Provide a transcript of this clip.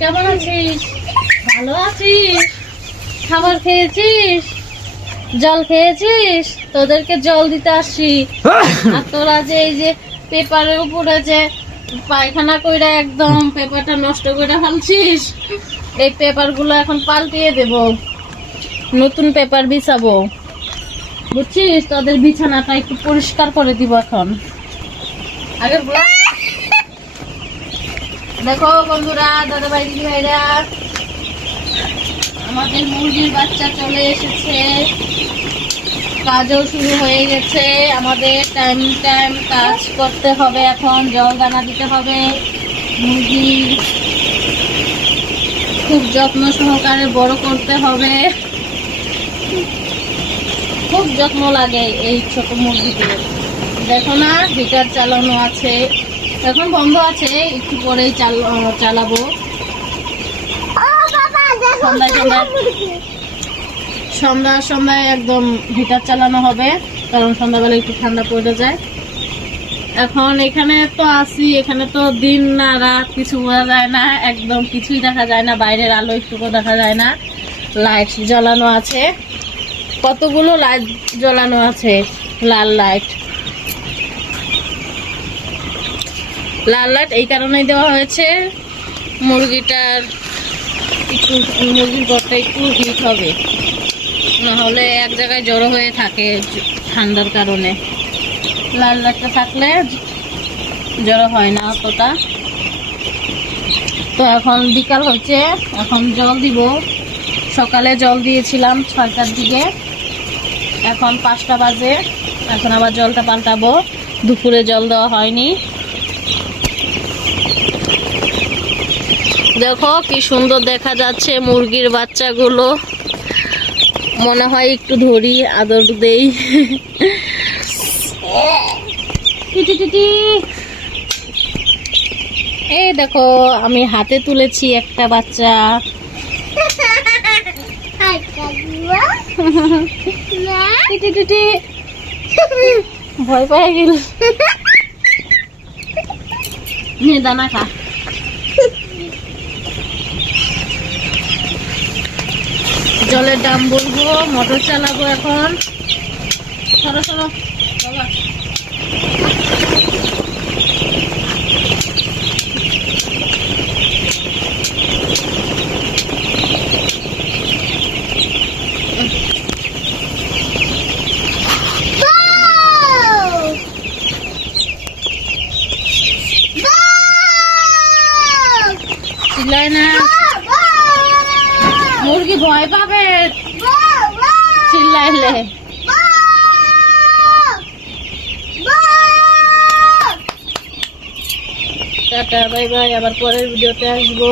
কেমন আছিস? ভালো আছিস? খাবার খেয়েছিস? জল খেয়েছিস? তোদেরকে জল দিতে আসছি। আর তোরা যে এই যে পেপারের উপরে যে পায়খানা কইরা একদম পেপারটা নষ্ট করে ফেলছিস, এই পেপার গুলো এখন পাল্টিয়ে দেব, নতুন পেপার বিছাবো, বুঝছিস? তোদের বিছানাটা একটু পরিষ্কার করে দিব এখন। আগে দেখো বন্ধুরা, দাদা ভাই দিদি ভাইরা, আমাদের মুরগির বাচ্চা চলে এসেছে, কাজও শুরু হয়ে গেছে। আমাদের টাইম টাইম কাজ করতে হবে, এখন জল দানা দিতে হবে, মুরগি খুব যত্ন সহকারে বড় করতে হবে। খুব যত্ন লাগে এই ছোট মুরগিদের। দেখো না, হিটার চালানো আছে, এখন বন্ধ আছে, একটু পরেই চালাবো। সন্ধ্যায় একদম হিটার চালানো হবে, কারণ সন্ধ্যাবেলা একটু ঠান্ডা পড়ে যায়। এখন এখানে তো আছি, এখানে তো দিন না রাত কিছু বোঝা যায় না, একদম কিছুই দেখা যায় না, বাইরের আলো একটুকু দেখা যায় না। লাইট জ্বালানো আছে, কতগুলো লাইট জ্বালানো আছে, লাল লাইট। লাল লাইট এই কারণেই দেওয়া হয়েছে, মুরগির ঘরটা একটু হিট হবে, নাহলে এক জায়গায় জড়ো হয়ে থাকে ঠান্ডার কারণে। লাল লাইটটা থাকলে জড়ো হয় না অতটা। তো এখন বিকাল হচ্ছে, এখন জল দিব। সকালে জল দিয়েছিলাম 6টার দিকে, এখন 5টা বাজে, এখন আবার জলটা পাল্টাবো। দুপুরে জল দেওয়া হয়নি। দেখো কি সুন্দর দেখা যাচ্ছে মুরগির বাচ্চাগুলো, মনে হয় একটু ধরি, আদর দেই। এই দেখো, আমি হাতে তুলেছি একটা বাচ্চা। ভয় পেয়ে গেল, দানা খা। জলের দাম বলবো, মোটর চালাবো এখন। সরো সরো বাবা। চিল্লায় না, মুরগি ভয় পাবে চিল্লাইলে। টাটা বাই বাই, আবার পরের ভিডিওতে আসবো।